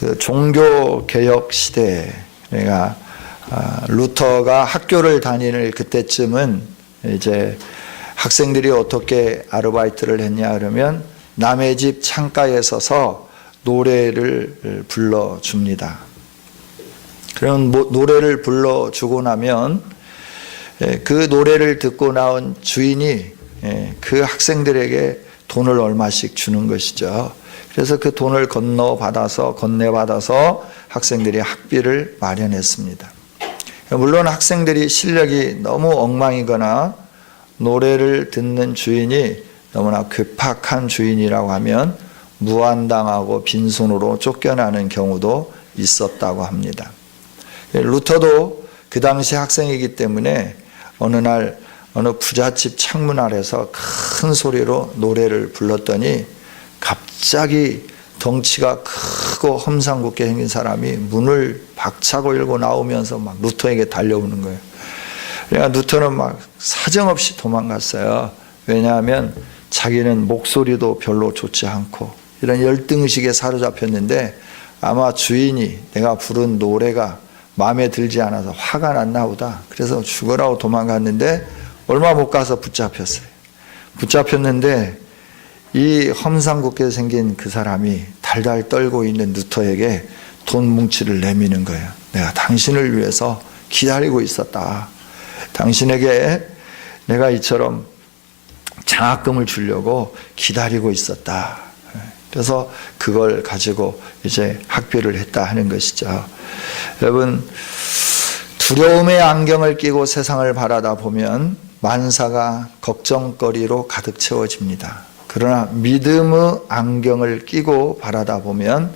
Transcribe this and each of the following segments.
그 종교 개혁 시대에 내가 루터가 학교를 다니는 그때쯤은 이제 학생들이 어떻게 아르바이트를 했냐 그러면 남의 집 창가에 서서 노래를 불러줍니다. 그런 노래를 불러주고 나면 그 노래를 듣고 나온 주인이 그 학생들에게 돈을 얼마씩 주는 것이죠. 그래서 그 돈을 건네받아서 학생들이 학비를 마련했습니다. 물론 학생들이 실력이 너무 엉망이거나 노래를 듣는 주인이 너무나 괴팍한 주인이라고 하면 무안당하고 빈손으로 쫓겨나는 경우도 있었다고 합니다. 루터도 그 당시 학생이기 때문에 어느 날 어느 부잣집 창문 아래서 큰 소리로 노래를 불렀더니 갑자기 덩치가 크고 험상궂게 생긴 사람이 문을 박차고 열고 나오면서 막 루터에게 달려오는 거예요. 그러니까 루터는 막 사정없이 도망갔어요. 왜냐하면 자기는 목소리도 별로 좋지 않고 이런 열등의식에 사로잡혔는데 아마 주인이 내가 부른 노래가 마음에 들지 않아서 화가 났나 보다. 그래서 죽으라고 도망갔는데 얼마 못 가서 붙잡혔어요. 붙잡혔는데 이 험상궂게 생긴 그 사람이 달달 떨고 있는 루터에게 돈 뭉치를 내미는 거예요. 내가 당신을 위해서 기다리고 있었다. 당신에게 내가 이처럼 장학금을 주려고 기다리고 있었다. 그래서 그걸 가지고 이제 학비를 했다 하는 것이죠. 여러분, 두려움의 안경을 끼고 세상을 바라다 보면 만사가 걱정거리로 가득 채워집니다. 그러나 믿음의 안경을 끼고 바라다 보면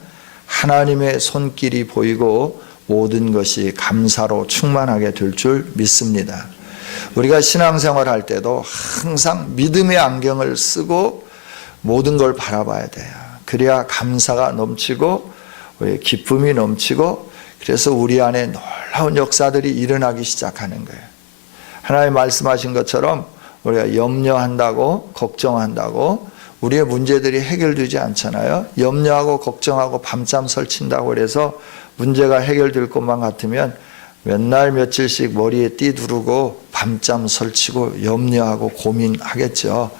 하나님의 손길이 보이고 모든 것이 감사로 충만하게 될 줄 믿습니다. 우리가 신앙생활 할 때도 항상 믿음의 안경을 쓰고 모든 걸 바라봐야 돼요. 그래야 감사가 넘치고 기쁨이 넘치고 그래서 우리 안에 놀라운 역사들이 일어나기 시작하는 거예요. 하나님 말씀하신 것처럼 우리가 염려한다고 걱정한다고 우리의 문제들이 해결되지 않잖아요. 염려하고 걱정하고 밤잠 설친다고 그래서 문제가 해결될 것만 같으면 몇 날 며칠씩 머리에 띠 두르고 밤잠 설치고 염려하고 고민하겠죠.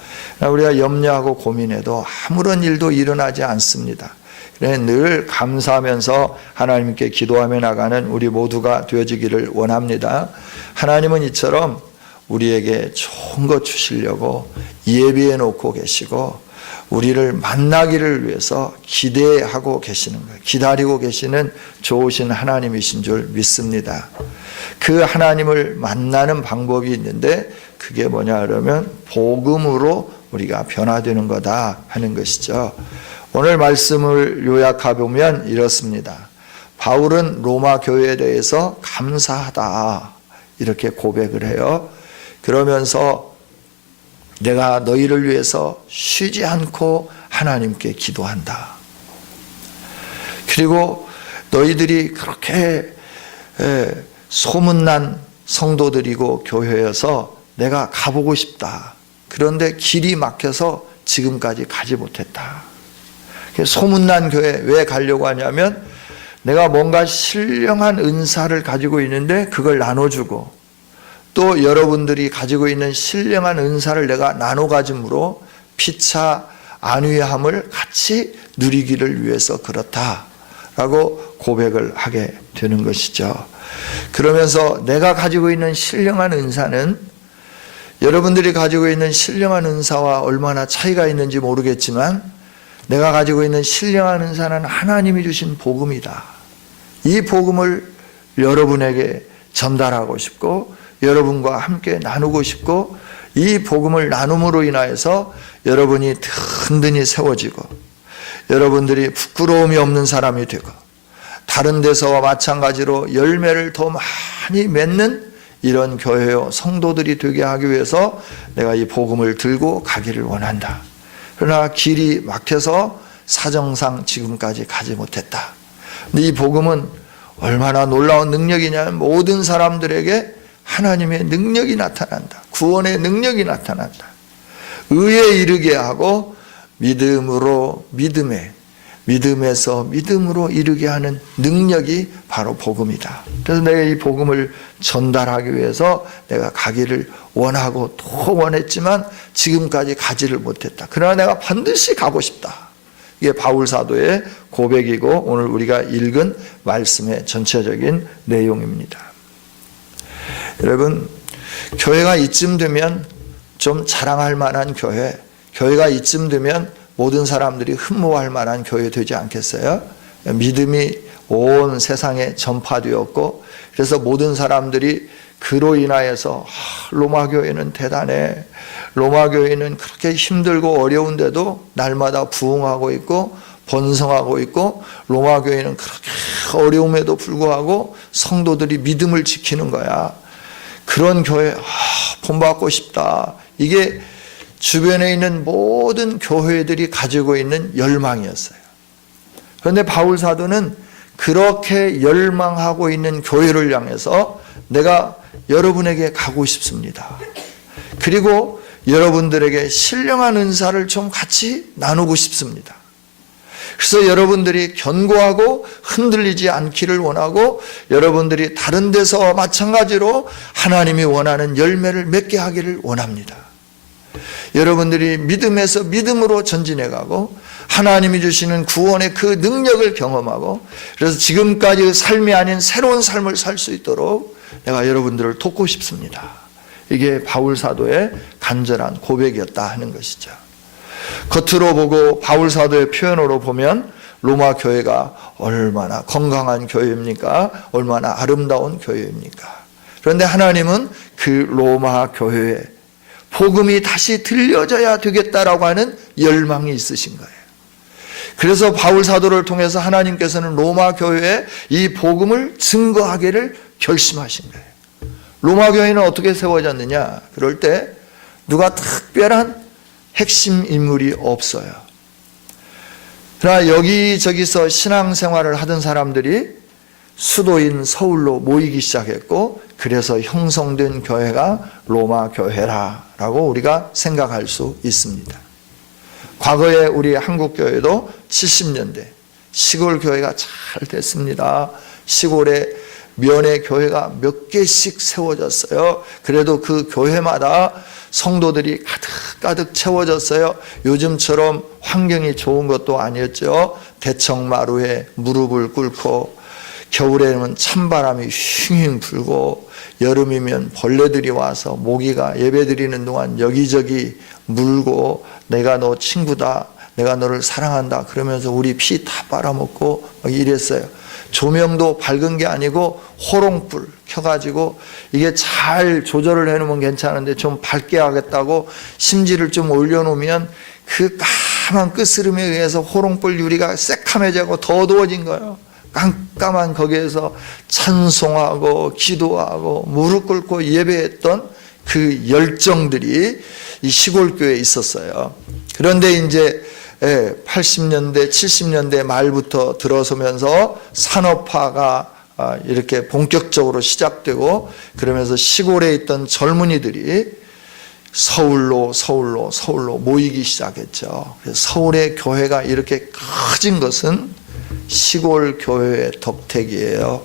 우리가 염려하고 고민해도 아무런 일도 일어나지 않습니다. 늘 감사하면서 하나님께 기도하며 나가는 우리 모두가 되어지기를 원합니다. 하나님은 이처럼 우리에게 좋은 것 주시려고 예비해 놓고 계시고 우리를 만나기를 위해서 기대하고 계시는 거예요. 기다리고 계시는 좋으신 하나님이신 줄 믿습니다. 그 하나님을 만나는 방법이 있는데 그게 뭐냐 그러면 복음으로 우리가 변화되는 거다 하는 것이죠. 오늘 말씀을 요약해 보면 이렇습니다. 바울은 로마 교회에 대해서 감사하다 이렇게 고백을 해요. 그러면서 내가 너희를 위해서 쉬지 않고 하나님께 기도한다. 그리고 너희들이 그렇게 소문난 성도들이고 교회여서 내가 가보고 싶다. 그런데 길이 막혀서 지금까지 가지 못했다. 소문난 교회 왜 가려고 하냐면 내가 뭔가 신령한 은사를 가지고 있는데 그걸 나눠주고 또 여러분들이 가지고 있는 신령한 은사를 내가 나눠 가짐으로 피차 안위함을 같이 누리기를 위해서 그렇다라고 고백을 하게 되는 것이죠. 그러면서 내가 가지고 있는 신령한 은사는 여러분들이 가지고 있는 신령한 은사와 얼마나 차이가 있는지 모르겠지만 내가 가지고 있는 신령한 은사는 하나님이 주신 복음이다. 이 복음을 여러분에게 전달하고 싶고 여러분과 함께 나누고 싶고 이 복음을 나눔으로 인하여서 여러분이 든든히 세워지고 여러분들이 부끄러움이 없는 사람이 되고 다른 데서와 마찬가지로 열매를 더 많이 맺는 이런 교회요 성도들이 되게 하기 위해서 내가 이 복음을 들고 가기를 원한다. 그러나 길이 막혀서 사정상 지금까지 가지 못했다. 근데 이 복음은 얼마나 놀라운 능력이냐면 모든 사람들에게 하나님의 능력이 나타난다. 구원의 능력이 나타난다. 의에 이르게 하고 믿음으로 믿음에 믿음에서 믿음으로 이르게 하는 능력이 바로 복음이다. 그래서 내가 이 복음을 전달하기 위해서 내가 가기를 원하고 또 원했지만 지금까지 가지를 못했다. 그러나 내가 반드시 가고 싶다. 이게 바울 사도의 고백이고 오늘 우리가 읽은 말씀의 전체적인 내용입니다. 여러분, 교회가 이쯤 되면 좀 자랑할 만한 교회, 교회가 이쯤 되면 모든 사람들이 흠모할 만한 교회 되지 않겠어요? 믿음이 온 세상에 전파되었고 그래서 모든 사람들이 그로 인하여서 로마 교회는 대단해, 로마 교회는 그렇게 힘들고 어려운데도 날마다 부흥하고 있고 번성하고 있고 로마 교회는 그렇게 어려움에도 불구하고 성도들이 믿음을 지키는 거야. 그런 교회 본받고 싶다. 이게 주변에 있는 모든 교회들이 가지고 있는 열망이었어요. 그런데 바울 사도는 그렇게 열망하고 있는 교회를 향해서 내가 여러분에게 가고 싶습니다. 그리고 여러분들에게 신령한 은사를 좀 같이 나누고 싶습니다. 그래서 여러분들이 견고하고 흔들리지 않기를 원하고 여러분들이 다른 데서 마찬가지로 하나님이 원하는 열매를 맺게 하기를 원합니다. 여러분들이 믿음에서 믿음으로 전진해가고 하나님이 주시는 구원의 그 능력을 경험하고 그래서 지금까지의 삶이 아닌 새로운 삶을 살 수 있도록 내가 여러분들을 돕고 싶습니다. 이게 바울 사도의 간절한 고백이었다 하는 것이죠. 겉으로 보고 바울 사도의 표현으로 보면 로마 교회가 얼마나 건강한 교회입니까? 얼마나 아름다운 교회입니까? 그런데 하나님은 그 로마 교회에 복음이 다시 들려져야 되겠다라고 하는 열망이 있으신 거예요. 그래서 바울 사도를 통해서 하나님께서는 로마 교회에 이 복음을 증거하기를 결심하신 거예요. 로마 교회는 어떻게 세워졌느냐? 그럴 때 누가 특별한 핵심 인물이 없어요. 그러나 여기저기서 신앙생활을 하던 사람들이 수도인 서울로 모이기 시작했고 그래서 형성된 교회가 로마 교회라고 우리가 생각할 수 있습니다. 과거에 우리 한국교회도 70년대 시골 교회가 잘 됐습니다. 시골에 면회 교회가 몇 개씩 세워졌어요. 그래도 그 교회마다 성도들이 가득가득 채워졌어요. 요즘처럼 환경이 좋은 것도 아니었죠. 대청마루에 무릎을 꿇고 겨울에는 찬바람이 휘잉 불고 여름이면 벌레들이 와서 모기가 예배드리는 동안 여기저기 물고 내가 너 친구다, 내가 너를 사랑한다 그러면서 우리 피 다 빨아먹고 이랬어요. 조명도 밝은 게 아니고 호롱불 켜가지고 이게 잘 조절을 해놓으면 괜찮은데 좀 밝게 하겠다고 심지를 좀 올려놓으면 그 까만 끝스름에 의해서 호롱불 유리가 새카매지고 더 어두워진 거예요. 깜깜한 거기에서 찬송하고 기도하고 무릎 꿇고 예배했던 그 열정들이 이 시골교회에 있었어요. 그런데 이제 80년대 70년대 말부터 들어서면서 산업화가 이렇게 본격적으로 시작되고 그러면서 시골에 있던 젊은이들이 서울로 모이기 시작했죠. 그래서 서울의 교회가 이렇게 커진 것은 시골 교회의 덕택이에요.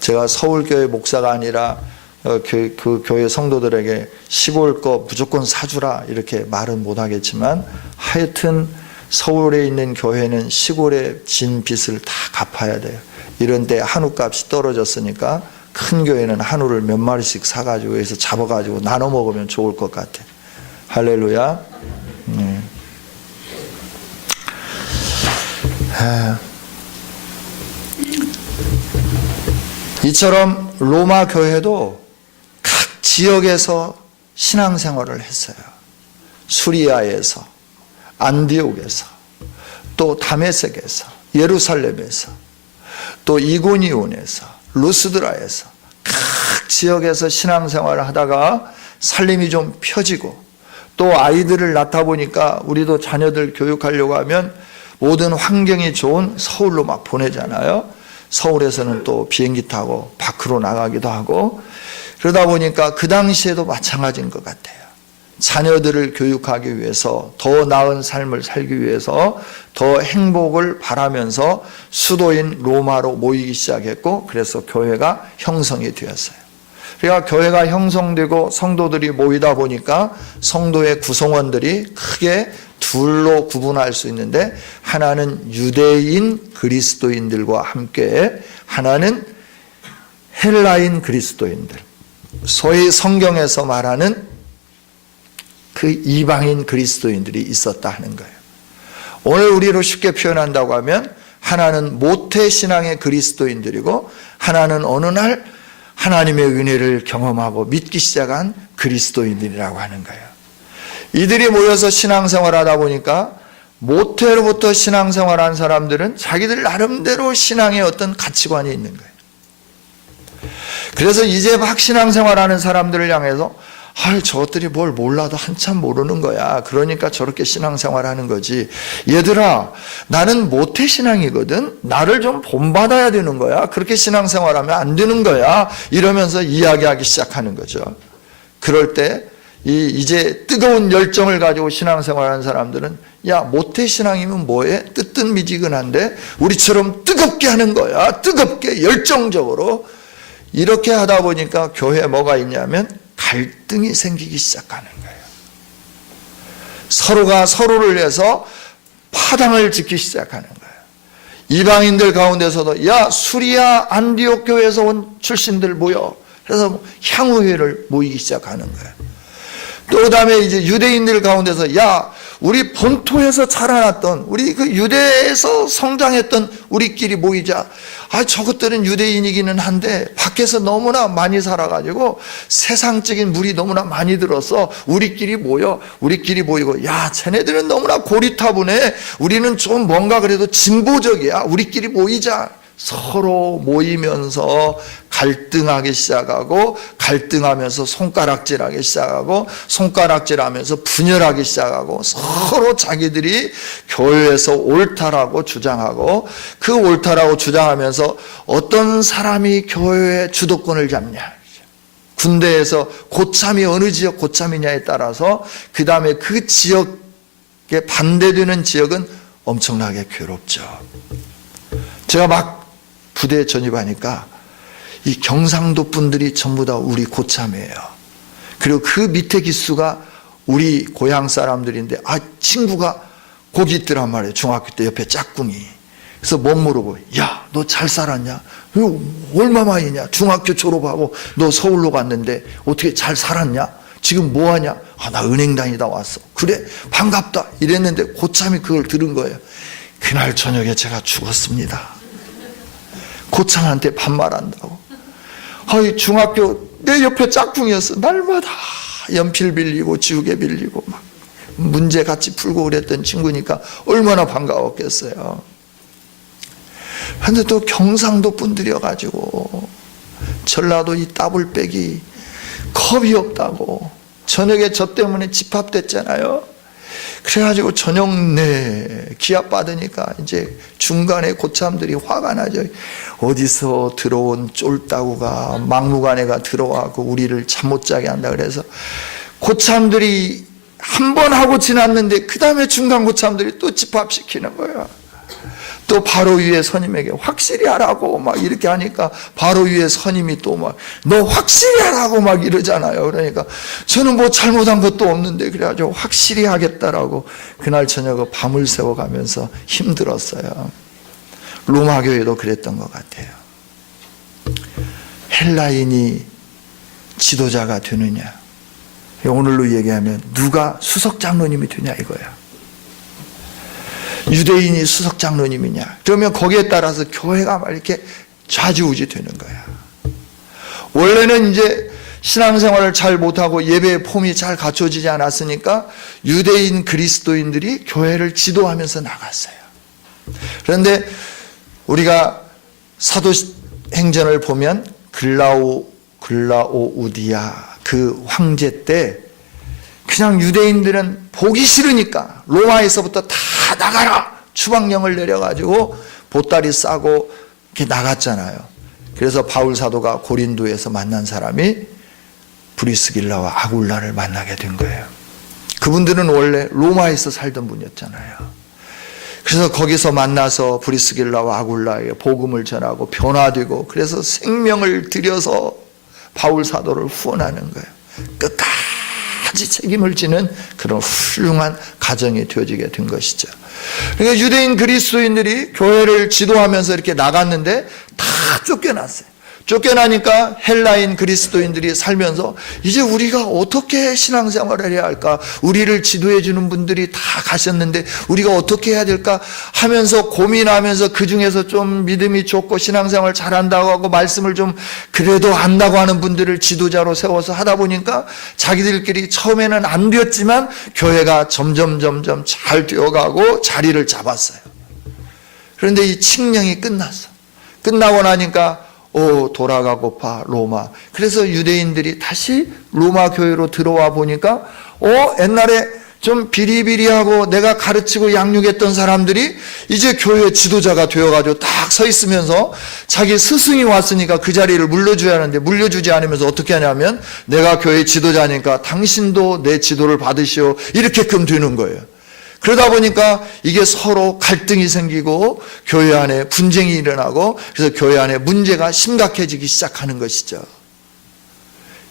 제가 서울교회 목사가 아니라 그 교회 성도들에게 시골 거 무조건 사주라 이렇게 말은 못하겠지만 하여튼 서울에 있는 교회는 시골에 진 빚을 다 갚아야 돼요. 이런 데 한우값이 떨어졌으니까 큰 교회는 한우를 몇 마리씩 사가지고 해서 잡아가지고 나눠 먹으면 좋을 것 같아. 할렐루야. 이처럼 로마 교회도 각 지역에서 신앙생활을 했어요. 수리아에서, 안디옥에서, 또 다메섹에서, 예루살렘에서, 또 이고니온에서, 루스드라에서 각 지역에서 신앙생활을 하다가 살림이 좀 펴지고 또 아이들을 낳다 보니까 우리도 자녀들 교육하려고 하면 모든 환경이 좋은 서울로 막 보내잖아요. 서울에서는 또 비행기 타고 밖으로 나가기도 하고 그러다 보니까 그 당시에도 마찬가지인 것 같아요. 자녀들을 교육하기 위해서, 더 나은 삶을 살기 위해서, 더 행복을 바라면서 수도인 로마로 모이기 시작했고, 그래서 교회가 형성이 되었어요. 그러니까 교회가 형성되고 성도들이 모이다 보니까 성도의 구성원들이 크게 둘로 구분할 수 있는데, 하나는 유대인 그리스도인들과 함께, 하나는 헬라인 그리스도인들, 소위 성경에서 말하는 그 이방인 그리스도인들이 있었다 하는 거예요. 오늘 우리로 쉽게 표현한다고 하면, 하나는 모태신앙의 그리스도인들이고, 하나는 어느 날 하나님의 은혜를 경험하고 믿기 시작한 그리스도인들이라고 하는 거예요. 이들이 모여서 신앙생활 하다 보니까 모태로부터 신앙생활한 사람들은 자기들 나름대로 신앙의 어떤 가치관이 있는 거예요. 그래서 이제 막 신앙생활하는 사람들을 향해서 저것들이 뭘 몰라도 한참 모르는 거야. 그러니까 저렇게 신앙생활하는 거지. 얘들아, 나는 모태신앙이거든. 나를 좀 본받아야 되는 거야. 그렇게 신앙생활하면 안 되는 거야. 이러면서 이야기하기 시작하는 거죠. 그럴 때 이제 뜨거운 열정을 가지고 신앙생활하는 사람들은, 야, 모태신앙이면 뭐해? 뜨뜻미지근한데 우리처럼 뜨겁게 하는 거야. 뜨겁게 열정적으로. 이렇게 하다 보니까 교회에 뭐가 있냐면 갈등이 생기기 시작하는 거예요. 서로가 서로를 위해서 파당을 짓기 시작하는 거예요. 이방인들 가운데서도, 야, 수리아 안디옥 교회에서 온 출신들 모여. 그래서 향후회를 모이기 시작하는 거예요. 또 그다음에 이제 유대인들 가운데서, 야, 우리 본토에서 자라났던, 우리 그 유대에서 성장했던 우리끼리 모이자. 저것들은 유대인이기는 한데 밖에서 너무나 많이 살아가지고 세상적인 물이 너무나 많이 들어서 우리끼리 모이고, 야, 쟤네들은 너무나 고리타분해. 우리는 좀 뭔가 그래도 진보적이야. 우리끼리 모이자. 서로 모이면서 갈등하기 시작하고, 갈등하면서 손가락질하기 시작하고, 손가락질하면서 분열하기 시작하고, 서로 자기들이 교회에서 옳다라고 주장하고, 그 옳다라고 주장하면서 어떤 사람이 교회의 주도권을 잡냐, 군대에서 고참이 어느 지역 고참이냐에 따라서 그 다음에 그 지역에 반대되는 지역은 엄청나게 괴롭죠. 제가 막 부대에 전입하니까 이 경상도 분들이 전부 다 우리 고참이에요. 그리고 그 밑에 기수가 우리 고향 사람들인데, 친구가 거기 있더란 말이에요. 중학교 때 옆에 짝꿍이. 그래서 못 물어보. 야, 너 잘 살았냐? 얼마 만이냐? 중학교 졸업하고 너 서울로 갔는데 어떻게 잘 살았냐? 지금 뭐하냐? 나 은행 다니다 왔어. 그래, 반갑다 이랬는데 고참이 그걸 들은 거예요. 그날 저녁에 제가 죽었습니다. 고참한테 반말한다고. 중학교 내 옆에 짝꿍이었어. 날마다 연필 빌리고 지우개 빌리고 막 문제 같이 풀고 그랬던 친구니까 얼마나 반가웠겠어요. 그런데 또 경상도 분들이어가지고 전라도 이 따블백이 겁이 없다고 저녁에 저 때문에 집합됐잖아요. 그래가지고 저녁 내 기합 받으니까 이제 중간에 고참들이 화가 나죠. 어디서 들어온 쫄따구가 막무가내가 들어와고 우리를 잠 못 자게 한다. 그래서 고참들이 한 번 하고 지났는데 그 다음에 중간 고참들이 또 집합시키는 거예요. 또 바로 위에 선임에게 확실히 하라고 막 이렇게 하니까 바로 위에 선임이 또 막 너 확실히 하라고 막 이러잖아요. 그러니까 저는 뭐 잘못한 것도 없는데 그래가지고 확실히 하겠다라고 그날 저녁에 밤을 새워가면서 힘들었어요. 로마 교회도 그랬던 것 같아요. 헬라인이 지도자가 되느냐, 오늘로 얘기하면 누가 수석장로님이 되냐 이거야. 유대인이 수석장로님이냐, 그러면 거기에 따라서 교회가 막 이렇게 좌지우지 되는 거야. 원래는 이제 신앙생활을 잘 못하고 예배의 폼이 잘 갖춰지지 않았으니까 유대인 그리스도인들이 교회를 지도하면서 나갔어요. 그런데 우리가 사도행전을 보면 글라오우디아 그 황제 때 그냥 유대인들은 보기 싫으니까 로마에서부터 다 나가라 추방령을 내려가지고 보따리 싸고 이렇게 나갔잖아요. 그래서 바울 사도가 고린도에서 만난 사람이 브리스길라와 아굴라를 만나게 된 거예요. 그분들은 원래 로마에서 살던 분이었잖아요. 그래서 거기서 만나서 브리스길라와 아굴라에 복음을 전하고 변화되고, 그래서 생명을 들여서 바울 사도를 후원하는 거예요. 끝까지 책임을 지는 그런 훌륭한 가정이 되어지게 된 것이죠. 그러니까 유대인 그리스도인들이 교회를 지도하면서 이렇게 나갔는데 다 쫓겨났어요. 쫓겨나니까 헬라인 그리스도인들이 살면서 이제 우리가 어떻게 신앙생활을 해야 할까? 우리를 지도해 주는 분들이 다 가셨는데 우리가 어떻게 해야 될까? 하면서 고민하면서 그중에서 좀 믿음이 좋고 신앙생활 잘한다고 하고 말씀을 좀 그래도 안다고 하는 분들을 지도자로 세워서 하다 보니까 자기들끼리 처음에는 안 되었지만 교회가 점점 잘 되어가고 자리를 잡았어요. 그런데 이 칙령이 끝났어. 끝나고 나니까 돌아가고파 로마. 그래서 유대인들이 다시 로마 교회로 들어와 보니까 옛날에 좀 비리비리하고 내가 가르치고 양육했던 사람들이 이제 교회 지도자가 되어가지고 딱 서 있으면서 자기 스승이 왔으니까 그 자리를 물려줘야 하는데 물려주지 않으면서 어떻게 하냐면 내가 교회 지도자니까 당신도 내 지도를 받으시오, 이렇게끔 되는 거예요. 그러다 보니까 이게 서로 갈등이 생기고 교회 안에 분쟁이 일어나고, 그래서 교회 안에 문제가 심각해지기 시작하는 것이죠.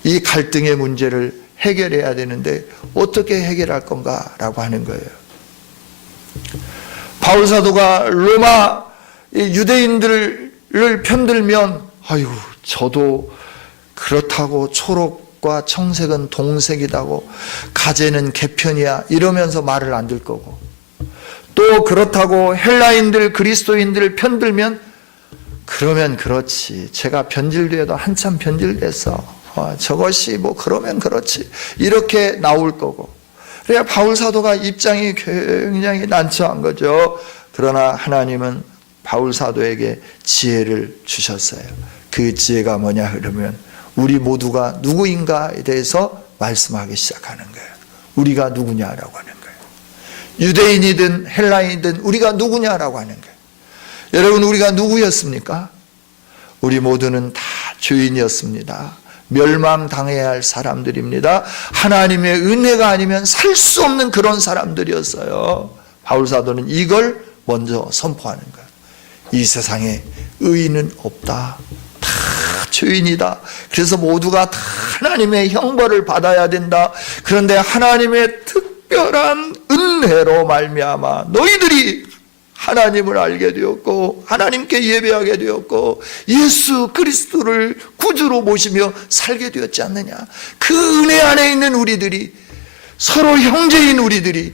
이 갈등의 문제를 해결해야 되는데 어떻게 해결할 건가라고 하는 거예요. 바울 사도가 로마 유대인들을 편들면 아유 저도 그렇다고 초록과 청색은 동색이다고 가재는 개편이야 이러면서 말을 안 들 거고, 또 그렇다고 헬라인들 그리스도인들을 편들면 그러면 그렇지 제가 변질돼도 한참 변질됐어, 저것이 뭐 그러면 그렇지 이렇게 나올 거고. 그래야 바울 사도가 입장이 굉장히 난처한 거죠. 그러나 하나님은 바울 사도에게 지혜를 주셨어요. 그 지혜가 뭐냐 그러면 우리 모두가 누구인가에 대해서 말씀하기 시작하는 거예요. 우리가 누구냐라고 하는 거예요. 유대인이든 헬라인이든 우리가 누구냐라고 하는 거예요. 여러분 우리가 누구였습니까? 우리 모두는 다 죄인이었습니다. 멸망당해야 할 사람들입니다. 하나님의 은혜가 아니면 살 수 없는 그런 사람들이었어요. 바울 사도는 이걸 먼저 선포하는 거예요. 이 세상에 의인은 없다. 다 죄인이다. 그래서 모두가 다 하나님의 형벌을 받아야 된다. 그런데 하나님의 특별한 은혜로 말미암아 너희들이 하나님을 알게 되었고 하나님께 예배하게 되었고 예수 그리스도를 구주로 모시며 살게 되었지 않느냐. 그 은혜 안에 있는 우리들이, 서로 형제인 우리들이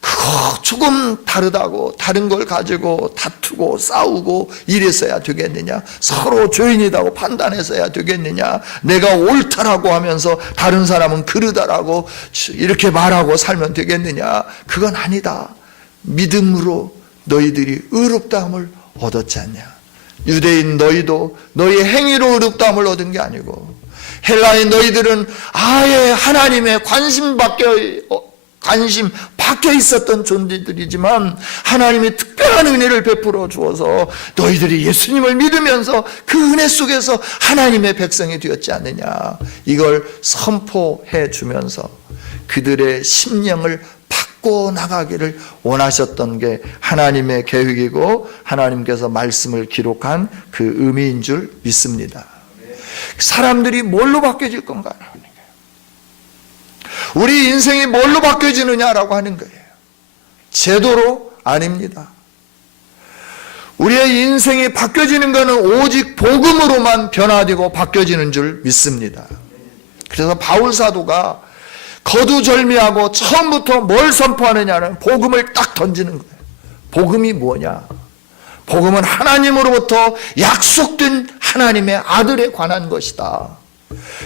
그거 조금 다르다고 다른 걸 가지고 다투고 싸우고 이랬어야 되겠느냐? 서로 죄인이라고 판단해서야 되겠느냐? 내가 옳다라고 하면서 다른 사람은 그르다라고 이렇게 말하고 살면 되겠느냐? 그건 아니다. 믿음으로 너희들이 의롭다함을 얻었지 않냐? 유대인 너희도 너희의 행위로 의롭다함을 얻은 게 아니고, 헬라인 너희들은 아예 하나님의 관심 밖에 있었던 존재들이지만 하나님이 특별한 은혜를 베풀어 주어서 너희들이 예수님을 믿으면서 그 은혜 속에서 하나님의 백성이 되었지 않느냐. 이걸 선포해 주면서 그들의 심령을 바꿔 나가기를 원하셨던 게 하나님의 계획이고 하나님께서 말씀을 기록한 그 의미인 줄 믿습니다. 사람들이 뭘로 바뀌어질 건가 하는 거예요. 우리 인생이 뭘로 바뀌어지느냐라고 하는 거예요. 제도로? 아닙니다. 우리의 인생이 바뀌어지는 것은 오직 복음으로만 변화되고 바뀌어지는 줄 믿습니다. 그래서 바울 사도가 거두절미하고 처음부터 뭘 선포하느냐는 복음을 딱 던지는 거예요. 복음이 뭐냐? 복음은 하나님으로부터 약속된 하나님의 아들에 관한 것이다.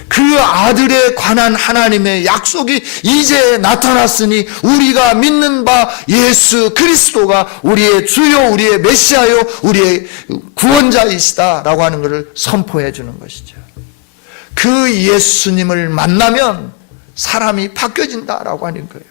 그 아들에 관한 하나님의 약속이 이제 나타났으니 우리가 믿는 바 예수 그리스도가 우리의 주요, 우리의 메시아요, 우리의 구원자이시다라고 하는 것을 선포해 주는 것이죠. 그 예수님을 만나면 사람이 바뀌어진다라고 하는 거예요.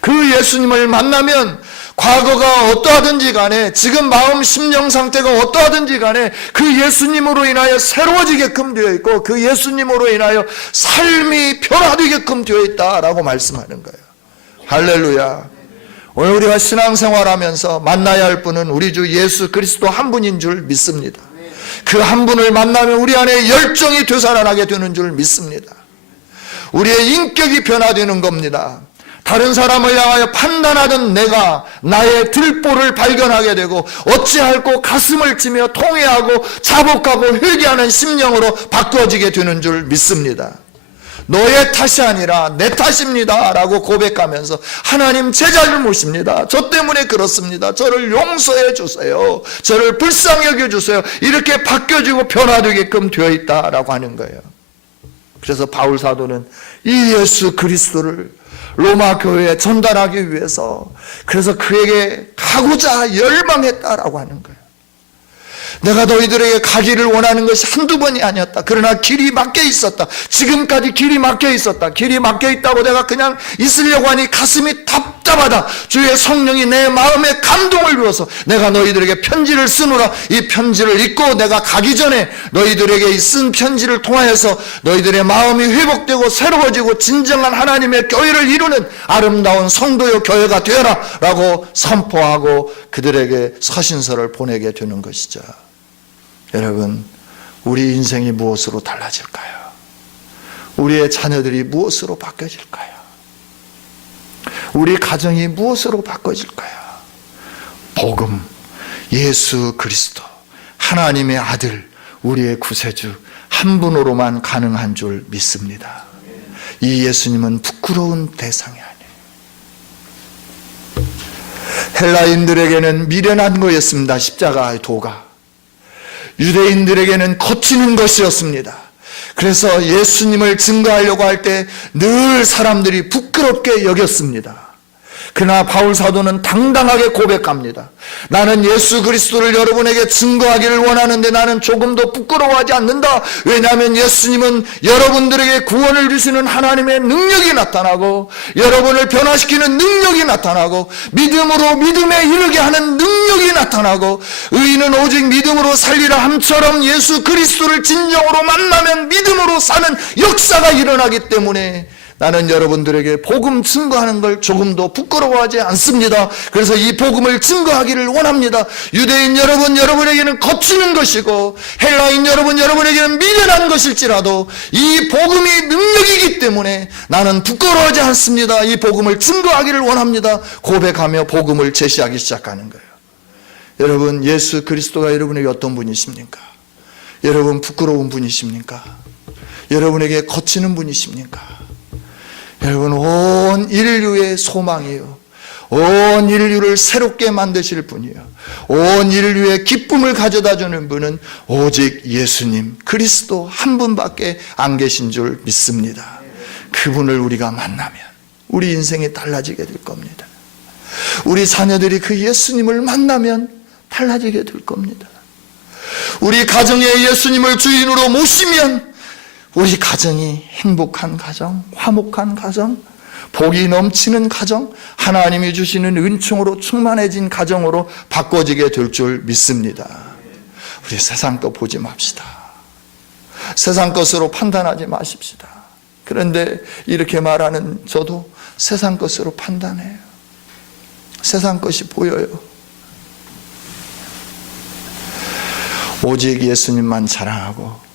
그 예수님을 만나면 과거가 어떠하든지 간에, 지금 마음 심령 상태가 어떠하든지 간에 그 예수님으로 인하여 새로워지게끔 되어 있고, 그 예수님으로 인하여 삶이 변화되게끔 되어 있다라고 말씀하는 거예요. 할렐루야. 오늘 우리가 신앙생활하면서 만나야 할 분은 우리 주 예수 그리스도 한 분인 줄 믿습니다. 그 한 분을 만나면 우리 안에 열정이 되살아나게 되는 줄 믿습니다. 우리의 인격이 변화되는 겁니다. 다른 사람을 향하여 판단하던 내가 나의 들보를 발견하게 되고 어찌할꼬 가슴을 치며 통회하고 자복하고 회개하는 심령으로 바꿔지게 되는 줄 믿습니다. 너의 탓이 아니라 내 탓입니다 라고 고백하면서 하나님 제 잘못입니다. 저 때문에 그렇습니다. 저를 용서해 주세요. 저를 불쌍히 여겨주세요. 이렇게 바뀌어지고 변화되게끔 되어 있다라고 하는 거예요. 그래서 바울 사도는 이 예수 그리스도를 로마 교회에 전달하기 위해서 그래서 그에게 가고자 열망했다라고 하는 거예요. 내가 너희들에게 가기를 원하는 것이 한두 번이 아니었다. 그러나 길이 막혀 있었다. 지금까지 길이 막혀 있었다. 길이 막혀 있다고 내가 그냥 있으려고 하니 가슴이 답답하다. 주의 성령이 내 마음에 감동을 주어서 내가 너희들에게 편지를 쓰노라. 이 편지를 읽고 내가 가기 전에 너희들에게 쓴 편지를 통하여서 너희들의 마음이 회복되고 새로워지고 진정한 하나님의 교회를 이루는 아름다운 성도요 교회가 되어라 라고 선포하고 그들에게 서신서를 보내게 되는 것이죠. 여러분, 우리 인생이 무엇으로 달라질까요? 우리의 자녀들이 무엇으로 바뀌어질까요? 우리 가정이 무엇으로 바꿔질까요? 복음, 예수 그리스도, 하나님의 아들, 우리의 구세주 한 분으로만 가능한 줄 믿습니다. 이 예수님은 부끄러운 대상이 아니에요. 헬라인들에게는 미련한 거였습니다. 십자가의 도가. 유대인들에게는 거치는 것이었습니다. 그래서 예수님을 증거하려고 할 때 늘 사람들이 부끄럽게 여겼습니다. 그러나 바울 사도는 당당하게 고백합니다. 나는 예수 그리스도를 여러분에게 증거하기를 원하는데 나는 조금도 부끄러워하지 않는다. 왜냐하면 예수님은 여러분들에게 구원을 주시는 하나님의 능력이 나타나고 여러분을 변화시키는 능력이 나타나고 믿음으로 믿음에 이르게 하는 능력이 나타나고 의인은 오직 믿음으로 살리라 함처럼 예수 그리스도를 진정으로 만나면 믿음으로 사는 역사가 일어나기 때문에 나는 여러분들에게 복음 증거하는 걸 조금도 부끄러워하지 않습니다. 그래서 이 복음을 증거하기를 원합니다. 유대인 여러분, 여러분에게는 거치는 것이고 헬라인 여러분, 여러분에게는 미련한 것일지라도 이 복음이 능력이기 때문에 나는 부끄러워하지 않습니다. 이 복음을 증거하기를 원합니다. 고백하며 복음을 제시하기 시작하는 거예요. 여러분, 예수 그리스도가 여러분에게 어떤 분이십니까? 여러분 부끄러운 분이십니까? 여러분에게 거치는 분이십니까? 여러분, 온 인류의 소망이에요. 온 인류를 새롭게 만드실 분이에요. 온 인류의 기쁨을 가져다 주는 분은 오직 예수님 그리스도 한 분밖에 안 계신 줄 믿습니다. 그분을 우리가 만나면 우리 인생이 달라지게 될 겁니다. 우리 자녀들이 그 예수님을 만나면 달라지게 될 겁니다. 우리 가정에 예수님을 주인으로 모시면 우리 가정이 행복한 가정, 화목한 가정, 복이 넘치는 가정, 하나님이 주시는 은총으로 충만해진 가정으로 바꿔지게 될 줄 믿습니다. 우리 세상 것 보지 맙시다. 세상 것으로 판단하지 마십시다. 그런데 이렇게 말하는 저도 세상 것으로 판단해요. 세상 것이 보여요. 오직 예수님만 자랑하고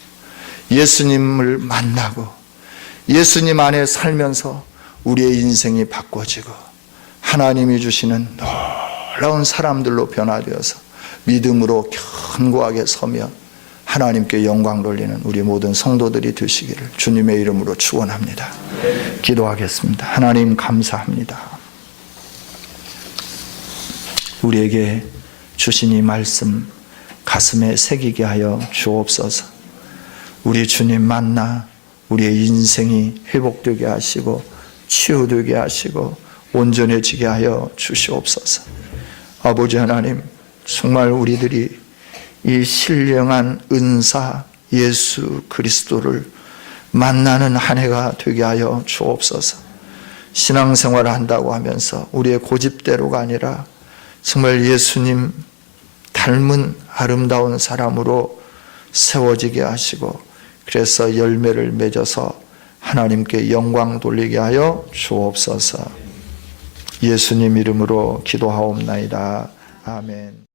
예수님을 만나고 예수님 안에 살면서 우리의 인생이 바꿔지고 하나님이 주시는 놀라운 사람들로 변화되어서 믿음으로 견고하게 서며 하나님께 영광 돌리는 우리 모든 성도들이 되시기를 주님의 이름으로 축원합니다. 기도하겠습니다. 하나님 감사합니다. 우리에게 주신 이 말씀 가슴에 새기게 하여 주옵소서. 우리 주님 만나 우리의 인생이 회복되게 하시고 치유되게 하시고 온전해지게 하여 주시옵소서. 아버지 하나님, 정말 우리들이 이 신령한 은사 예수 그리스도를 만나는 한 해가 되게 하여 주옵소서. 신앙생활을 한다고 하면서 우리의 고집대로가 아니라 정말 예수님 닮은 아름다운 사람으로 세워지게 하시고 그래서 열매를 맺어서 하나님께 영광 돌리게 하여 주옵소서. 예수님 이름으로 기도하옵나이다. 아멘.